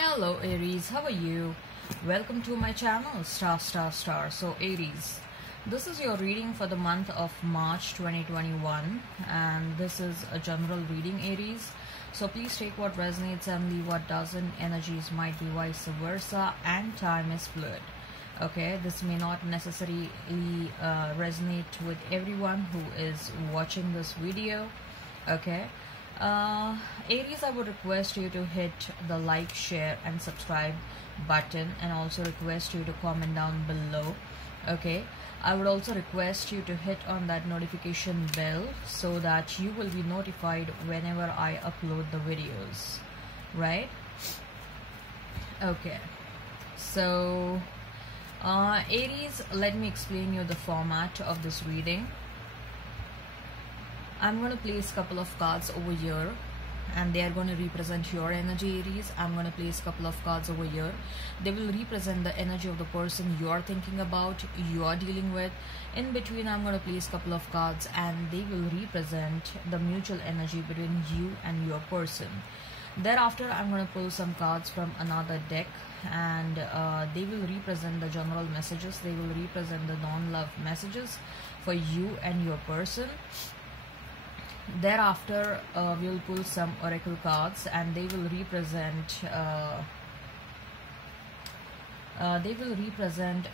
Hello Aries, how are you? Welcome to my channel Star. So Aries, this is your reading for the month of March 2021 and this is a general reading Aries. So please take what resonates and leave what doesn't. Energies might be vice versa and time is fluid. Okay, this may not necessarily resonate with everyone who is watching this video. Okay, Aries, I would request you to hit the like, share and subscribe button and also request you to comment down below. Okay, I would also request you to hit on that notification bell so that you will be notified whenever I upload the videos, right? Okay, so Aries, let me explain you the format of this reading. I'm going to place a couple of cards over here and they are going to represent your energy, Aries. I'm going to place a couple of cards over here. They will represent the energy of the person you are thinking about, you are dealing with. In between, I'm going to place a couple of cards and they will represent the mutual energy between you and your person. Thereafter, I'm going to pull some cards from another deck and they will represent the general messages. They will represent the non-love messages for you and your person. Thereafter, we'll pull some oracle cards and they will represent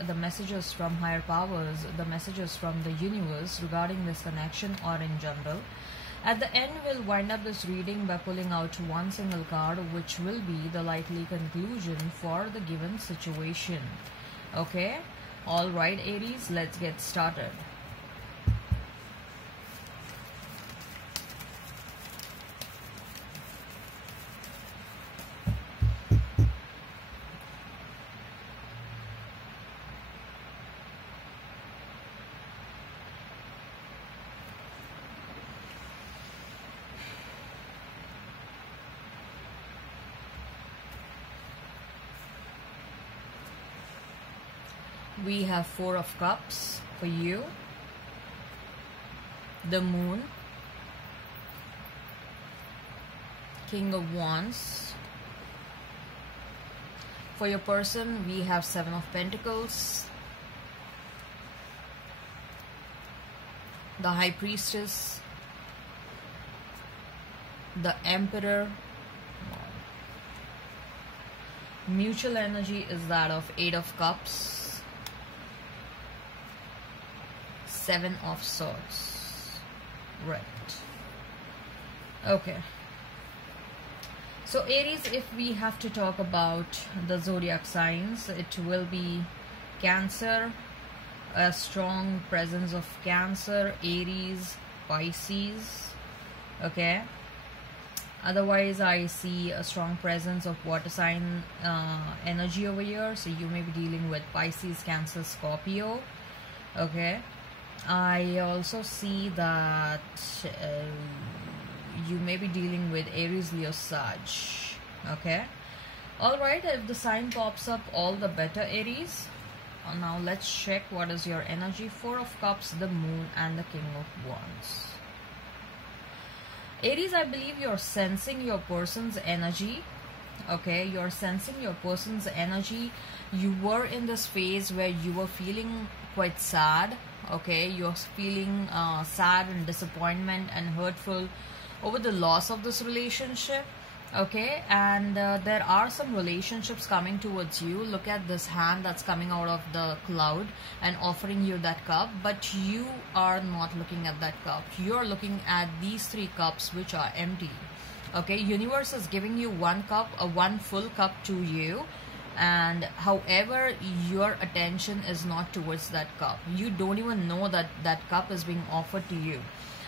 the messages from higher powers, the messages from the universe regarding this connection or in general. At the end, we'll wind up this reading by pulling out one single card, which will be the likely conclusion for the given situation. Okay, all right, Aries, let's get started. We have Four of Cups for you, the Moon, King of Wands. For your person, we have Seven of Pentacles, the High Priestess, the Emperor. Mutual energy is that of Eight of Cups, Seven of Swords. Right. Okay. So Aries, if we have to talk about the zodiac signs, it will be Cancer, a strong presence of Cancer, Aries, Pisces. Okay. Otherwise, I see a strong presence of water sign energy over here. So you may be dealing with Pisces, Cancer, Scorpio. Okay. I also see that you may be dealing with Aries, Leo, Sag. Okay. Alright, if the sign pops up, all the better, Aries. Now let's check what is your energy. Four of Cups, the Moon and the King of Wands. Aries, I believe you're sensing your person's energy. Okay, you're sensing your person's energy. You were in this phase where you were feeling quite sad. Okay, you're feeling sad and disappointment and hurtful over the loss of this relationship. Okay, and there are some relationships coming towards you. Look at this hand that's coming out of the cloud and offering you that cup, but you are not looking at that cup. You're looking at these three cups which are empty. Okay, universe is giving you one cup, one full cup to you, and however your attention is not towards that cup. You don't even know that that cup is being offered to you.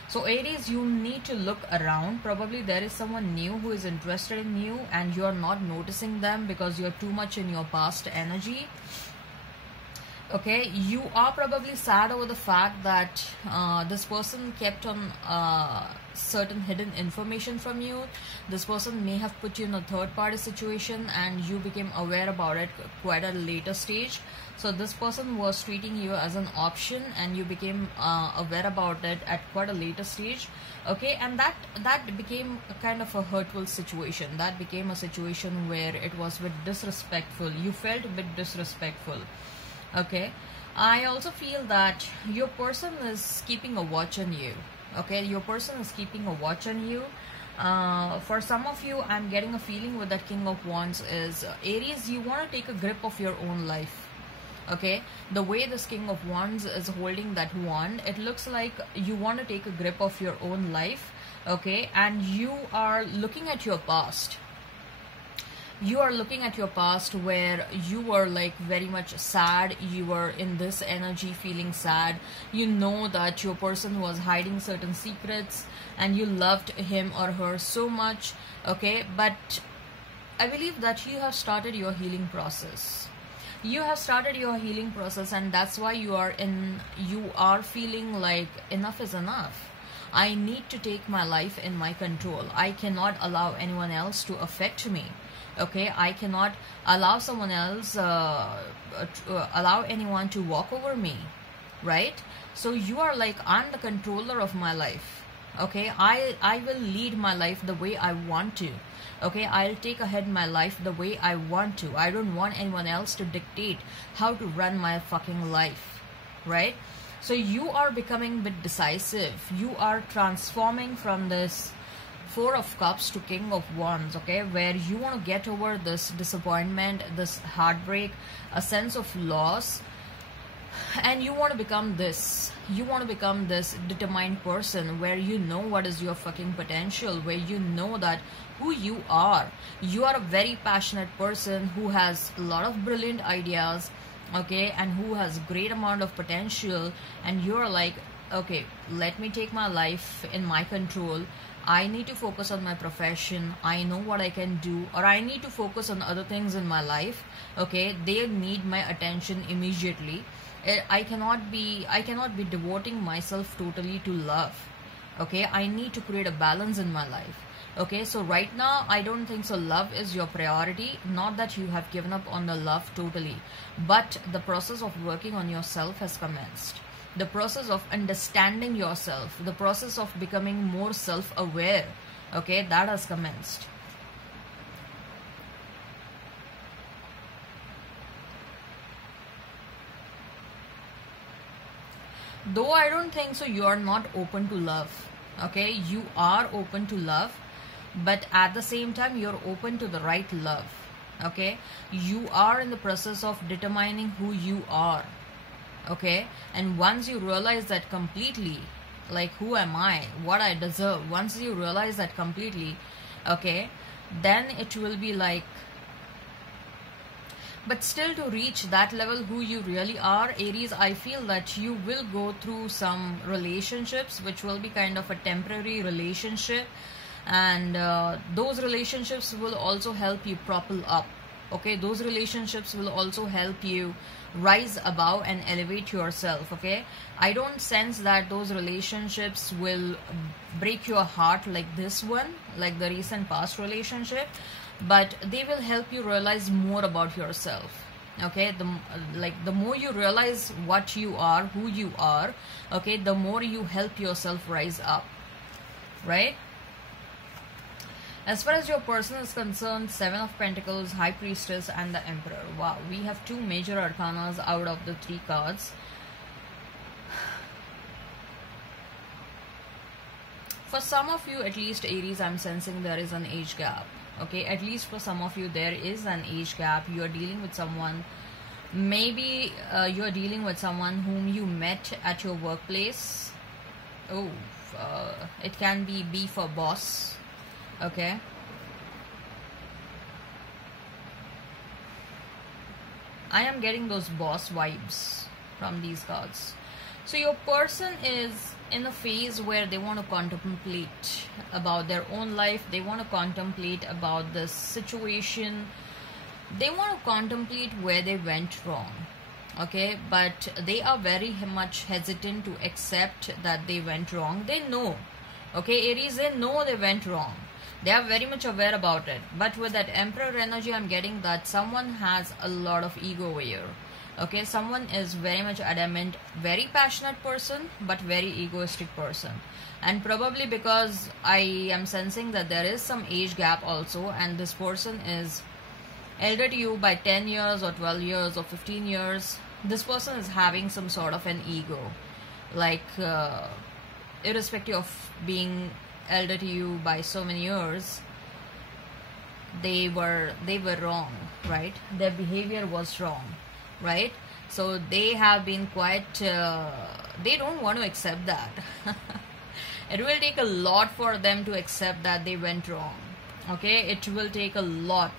So Aries, you need to look around. Probably there is someone new who is interested in you and you're not noticing them because you're too much in your past energy. Okay, you are probably sad over the fact that this person kept on certain hidden information from you. This person may have put you in a third party situation and you became aware about it quite at a later stage. So this person was treating you as an option and you became aware about it at quite a later stage. Okay, and that became a kind of a hurtful situation. That became a situation where it was a bit disrespectful. You felt a bit disrespectful. Okay, I also feel that your person is keeping a watch on you. Okay, your person is keeping a watch on you. For some of you, I'm getting a feeling with that King of Wands is Aries, you want to take a grip of your own life. Okay, the way this King of Wands is holding that wand, it looks like you want to take a grip of your own life. Okay, and you are looking at your past. You are looking at your past where you were like very much sad. You were in this energy feeling sad. You know that your person was hiding certain secrets and you loved him or her so much. Okay, but I believe that you have started your healing process. You have started your healing process, and that's why you are feeling like enough is enough. I need to take my life in my control. I cannot allow anyone else to affect me. Okay, I cannot allow someone else allow anyone to walk over me, right? So you are like, I'm the controller of my life. Okay, I will lead my life the way I want to. Okay, I'll take ahead my life the way I want to. I don't want anyone else to dictate how to run my fucking life, right? So you are becoming a bit decisive. You are transforming from this Four of Cups to King of Wands, okay, where you want to get over this disappointment, this heartbreak, a sense of loss, and you want to become this. You want to become this determined person where you know what is your fucking potential, where you know that who you are. You are a very passionate person who has a lot of brilliant ideas, okay, and who has great amount of potential, and you're like, okay, let me take my life in my control. I need to focus on my profession. I know what I can do, or I need to focus on other things in my life. Okay, they need my attention immediately. I cannot be devoting myself totally to love. Okay, I need to create a balance in my life. Okay, so right now I don't think so love is your priority. Not that you have given up on the love totally, but the process of working on yourself has commenced. The process of understanding yourself, the process of becoming more self-aware, okay, that has commenced. Though I don't think so you are not open to love, okay, you are open to love, but at the same time you're open to the right love. Okay, you are in the process of determining who you are. Okay, and once you realize that completely, like, who am I, what I deserve, once you realize that completely, okay, then it will be like, but still to reach that level who you really are, Aries, I feel that you will go through some relationships which will be kind of a temporary relationship, and those relationships will also help you propel up. Okay, those relationships will also help you rise above and elevate yourself. Okay, I don't sense that those relationships will break your heart like this one, like the recent past relationship, but they will help you realize more about yourself. Okay, the more you realize what you are, who you are, okay, the more you help yourself rise up, right? As far as your person is concerned, Seven of Pentacles, High Priestess, and the Emperor. Wow, we have two major arcanas out of the three cards. For some of you, at least Aries, I'm sensing there is an age gap. Okay, at least for some of you, there is an age gap. You are dealing with someone, maybe you are dealing with someone whom you met at your workplace. Oh, it can be B for boss. Okay, I am getting those boss vibes from these cards. So your person is in a phase where they want to contemplate about their own life. They want to contemplate about this situation. They want to contemplate where they went wrong. okay, but they are very much hesitant to accept that they went wrong. They know, okay, Aries, they know they went wrong. They are very much aware about it. But with that Emperor energy, I'm getting that someone has a lot of ego over here. Okay, someone is very much adamant, very passionate person, but very egoistic person. And probably because I am sensing that there is some age gap also, and this person is elder to you by 10 years or 12 years or 15 years. This person is having some sort of an ego, like irrespective of being elder to you by so many years, they were wrong, right? Their behavior was wrong, right? So they have been quite they don't want to accept that. It will take a lot for them to accept that they went wrong. Okay, it will take a lot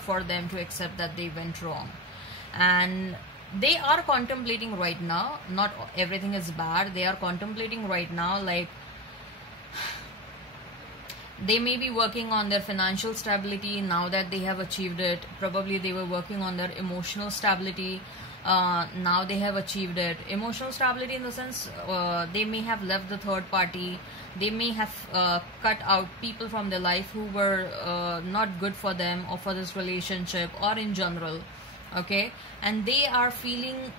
for them to accept that they went wrong. And they are contemplating right now, not everything is bad, they are contemplating right now, like they may be working on their financial stability now that they have achieved it. Probably they were working on their emotional stability. Now they have achieved it. Emotional stability in the sense they may have left the third party. They may have cut out people from their life who were not good for them or for this relationship or in general. Okay, and they are feeling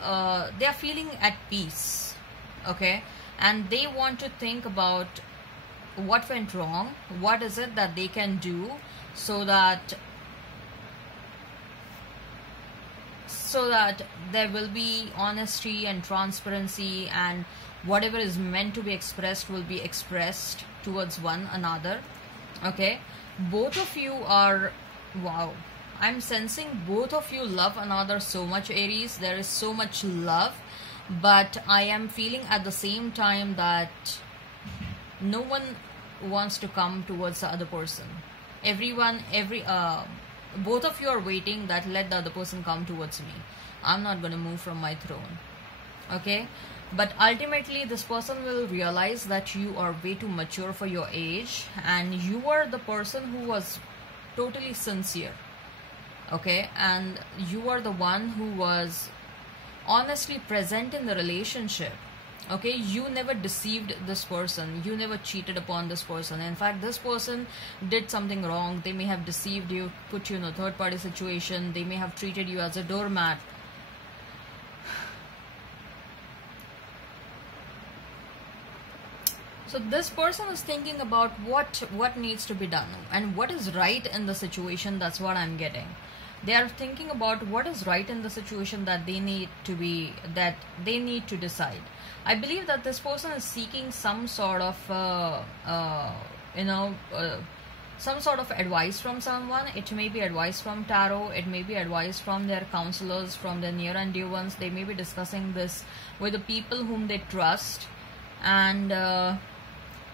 at peace. Okay, and they want to think about what went wrong, what is it that they can do so that there will be honesty and transparency, and whatever is meant to be expressed will be expressed towards one another. Okay, both of you are, wow, I'm sensing both of you love another so much, Aries. There is so much love, but I am feeling at the same time that no one wants to come towards the other person. Both of you are waiting that let the other person come towards me. I'm not going to move from my throne. Okay, but ultimately this person will realize that you are way too mature for your age, and you are the person who was totally sincere. Okay, and you are the one who was honestly present in the relationship. Okay, you never deceived this person, you never cheated upon this person. In fact, this person did something wrong. They may have deceived you, put you in a third party situation, they may have treated you as a doormat. So this person is thinking about what needs to be done and what is right in the situation. That's what I'm getting. They are thinking about what is right in the situation that they need to decide. I believe that this person is seeking some sort of some sort of advice from someone. It may be advice from tarot, it may be advice from their counselors, from their near and dear ones. They may be discussing this with the people whom they trust. And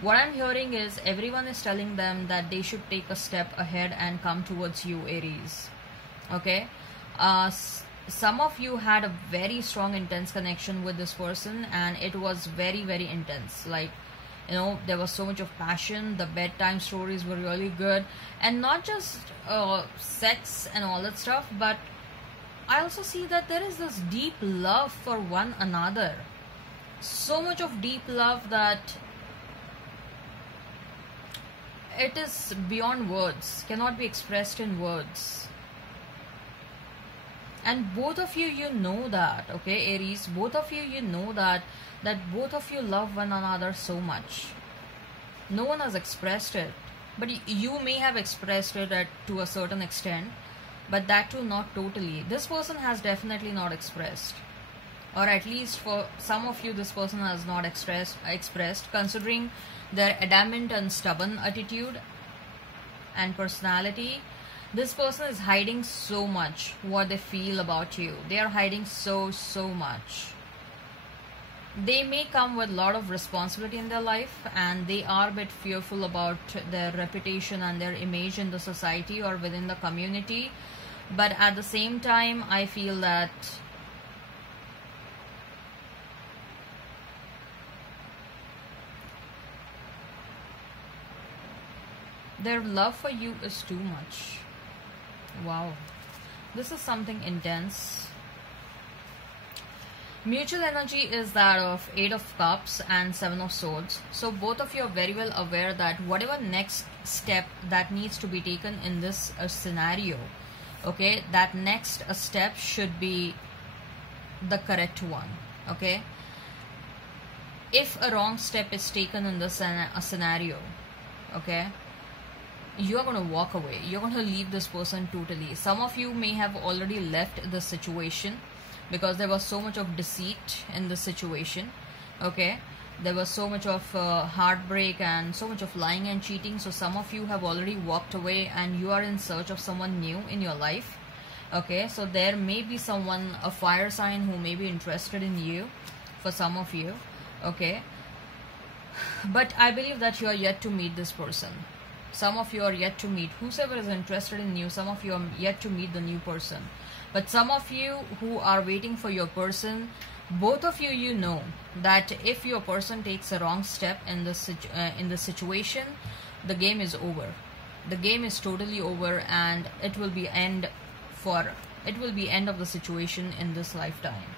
what I'm hearing is everyone is telling them that they should take a step ahead and come towards you, Aries. Okay, some of you had a very strong intense connection with this person, and it was very, very intense. Like, you know, there was so much of passion. The bedtime stories were really good, and not just sex and all that stuff, but I also see that there is this deep love for one another. So much of deep love that it is beyond words, cannot be expressed in words. And both of you know that, okay, Aries, both of you know that both of you love one another so much. No one has expressed it, but you may have expressed it to a certain extent, but that too not totally. This person has definitely not expressed, or at least for some of you this person has not expressed, considering their adamant and stubborn attitude and personality. This person is hiding so much what they feel about you. They are hiding so much. They may come with a lot of responsibility in their life, and they are a bit fearful about their reputation and their image in the society or within the community. But at the same time, I feel that their love for you is too much. Wow, this is something intense. Mutual energy is that of Eight of Cups and Seven of Swords. So both of you are very well aware that whatever next step that needs to be taken in this scenario, okay, that next step should be the correct one, okay. If a wrong step is taken in the scenario, okay, you're going to walk away. You're going to leave this person totally. Some of you may have already left the situation because there was so much of deceit in the situation, okay. There was so much of heartbreak and so much of lying and cheating. So some of you have already walked away and you are in search of someone new in your life, okay. So there may be someone, a fire sign, who may be interested in you for some of you, okay. But I believe that you are yet to meet this person. Some of you are yet to meet whosoever is interested in you. Some of you are yet to meet the new person. But some of you who are waiting for your person, both of you, you know that if your person takes a wrong step in the situation, the game is over. The game is totally over, and it will be end of the situation in this lifetime.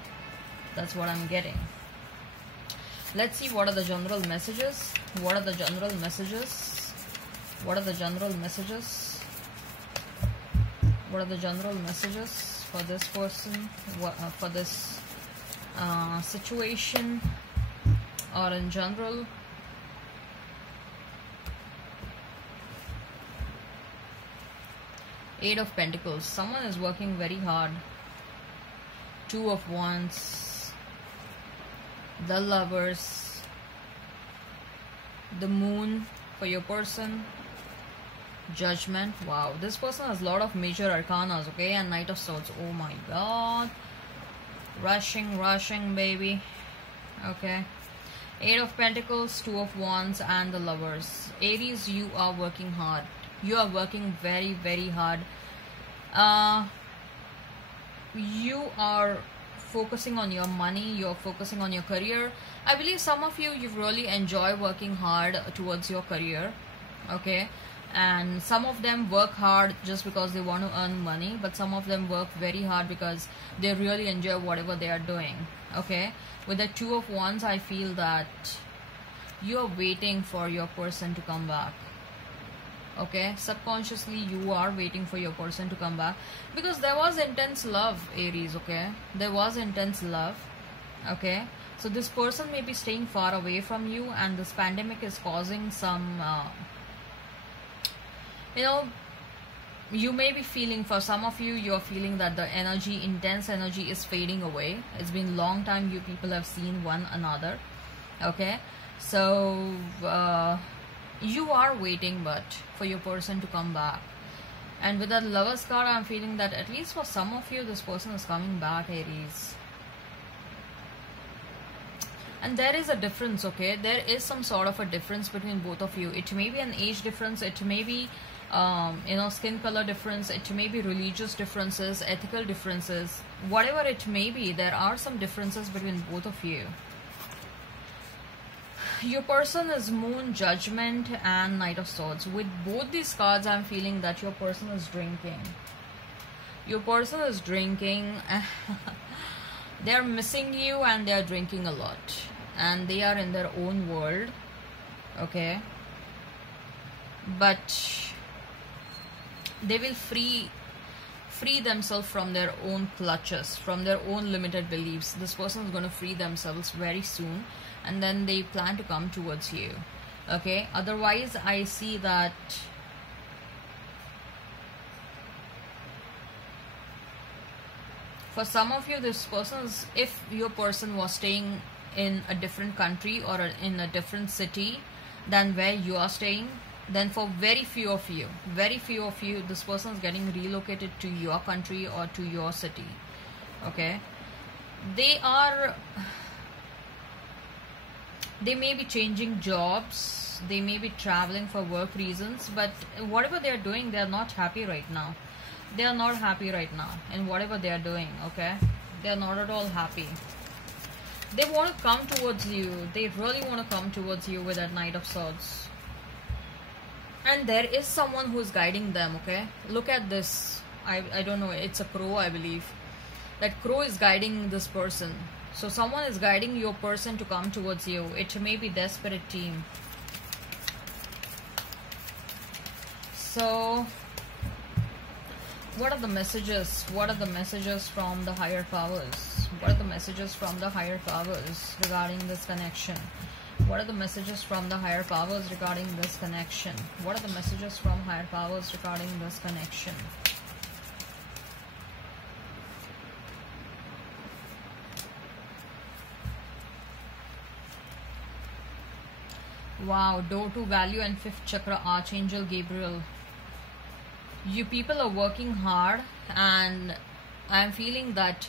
That's what I'm getting. Let's see what are the general messages. What are the general messages? What are the general messages? What are the general messages for this person, for this situation, or in general? Eight of Pentacles. Someone is working very hard. Two of Wands. The Lovers. The Moon for your person. Judgment. Wow, this person has a lot of major arcanas, okay. And Knight of Swords. Oh my god. Rushing baby, okay. Eight of Pentacles, Two of Wands, and the Lovers. Aries, you are working hard. You are working very, very hard. You are focusing on your money. You are focusing on your career. I believe some of you really enjoy working hard towards your career, okay. And some of them work hard just because they want to earn money, but some of them work very hard because they really enjoy whatever they are doing, okay. With the Two of Wands, I feel that you are waiting for your person to come back, okay. Subconsciously you are waiting for your person to come back because there was intense love, Aries, okay. There was intense love, okay. So this person may be staying far away from you, and this pandemic is causing some you know, you may be feeling, for some of you, you're feeling that the energy, intense energy, is fading away. It's been a long time you people have seen one another, okay. So you are waiting but for your person to come back. And with that Lover's card, I'm feeling that at least for some of you, this person is coming back, Aries. And there is a difference, okay. There is some sort of a difference between both of you. It may be an age difference. It may be you know, skin color difference. It may be religious differences, ethical differences, whatever it may be. There are some differences between both of you. Your person is Moon, Judgment, and Knight of Swords. With both these cards, I'm feeling that your person is drinking. Your person is drinking. They're missing you and they're drinking a lot. And they are in their own world, okay. But they will free themselves from their own clutches, from their own limited beliefs. This person is going to free themselves very soon, and then they plan to come towards you, okay. Otherwise, I see that for some of you, this person is, if your person was staying in a different country or in a different city than where you are staying, then for very few of you, this person is getting relocated to your country or to your city, okay. They may be changing jobs, they may be traveling for work reasons, but whatever they are doing, they are not happy right now. They are not happy right now in whatever they are doing, okay. They are not at all happy. They want to come towards you. They really want to come towards you with that Knight of Swords. And there is someone who is guiding them, okay. Look at this. I don't know, it's a crow, I believe. That crow is guiding this person, So someone is guiding your person to come towards you. It may be their spirit team. So what are the messages? What are the messages from the higher powers? What are the messages from the higher powers regarding this connection? What are the messages from the higher powers regarding this connection? What are the messages from higher powers regarding this connection? Wow, door to value and 5th chakra, Archangel Gabriel. You people are working hard, and I'm feeling that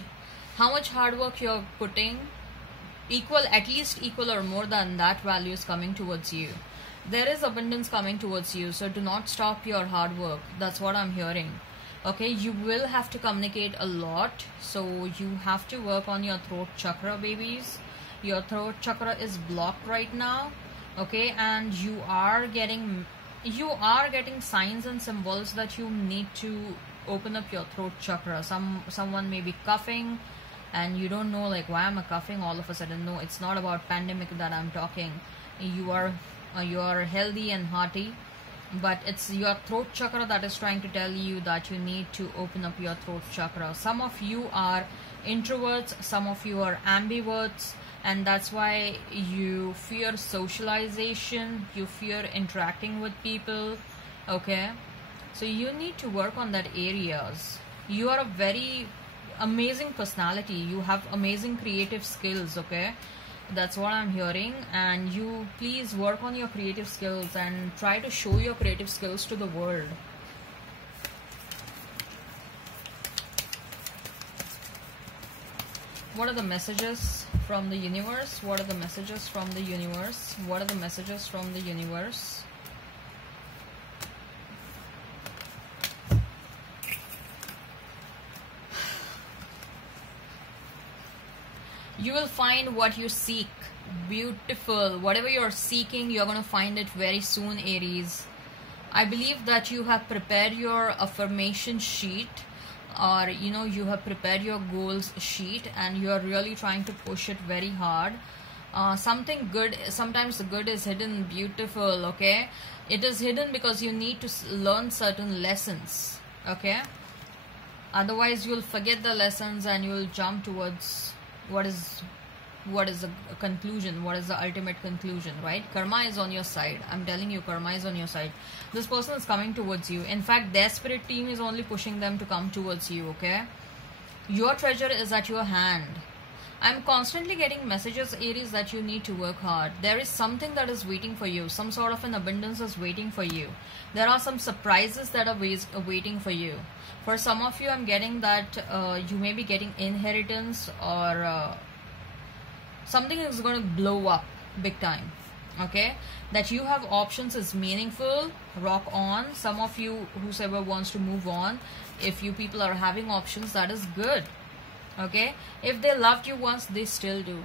how much hard work you're putting, equal, at least equal or more than that value is coming towards you. There is abundance coming towards you, so do not stop your hard work. That's what I'm hearing. Okay, you will have to communicate a lot, so you have to work on your throat chakra, babies. Your throat chakra is blocked right now. Okay, and you are getting signs and symbols that you need to open up your throat chakra. Someone may be coughing, and you don't know, like, why am I coughing all of a sudden? No, it's not about pandemic that I'm talking. You are healthy and hearty, but it's your throat chakra that is trying to tell you that you need to open up your throat chakra. Some of you are introverts, some of you are ambiverts, and that's why you fear socialization, you fear interacting with people. Okay, so you need to work on that areas. You are a very amazing personality, you have amazing creative skills. Okay, that's what I'm hearing, and you please work on your creative skills and try to show your creative skills to the world. What are the messages from the universe? What are the messages from the universe? What are the messages from the universe? You will find what you seek. Beautiful. Whatever you're seeking, you're going to find it very soon, Aries. I believe that you have prepared your affirmation sheet, or you have prepared your goals sheet, and you are really trying to push it very hard. Something good, sometimes the good is hidden. Beautiful. Okay, it is hidden because you need to learn certain lessons. Okay, otherwise you'll forget the lessons and you'll jump towards what is the conclusion, what is the ultimate conclusion, right? Karma is on your side. I'm telling you, karma is on your side. This person is coming towards you. In fact, their spirit team is only pushing them to come towards you. Okay, your treasure is at your hand. I'm constantly getting messages, Aries, that you need to work hard. There is something that is waiting for you. Some sort of an abundance is waiting for you. There are some surprises that are waiting for you. For some of you, I'm getting that you may be getting inheritance, or something is going to blow up big time. Okay, that you have options is meaningful. Rock on. Some of you, whosoever wants to move on, if you people are having options, that is good. Okay, if they loved you once, they still do.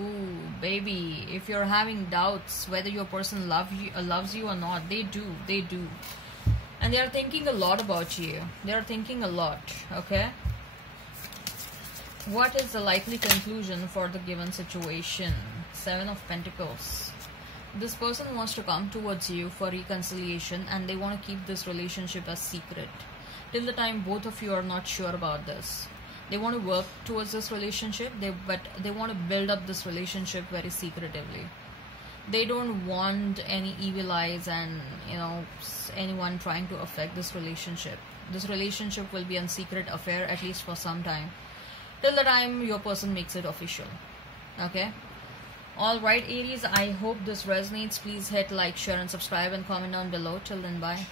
Ooh, baby, if you're having doubts whether your person loves you or not, they do. And they are thinking a lot about you. They are thinking a lot. Okay, what is the likely conclusion for the given situation? 7 of Pentacles. This person wants to come towards you for reconciliation, and they want to keep this relationship as secret till the time both of you are not sure about this. They want to work towards this relationship, but they want to build up this relationship very secretively. They don't want any evil eyes and anyone trying to affect this relationship. This relationship will be a secret affair, at least for some time, till the time your person makes it official. Okay, alright, Aries, I hope this resonates. Please hit like, share and subscribe, and comment down below. Till then, bye.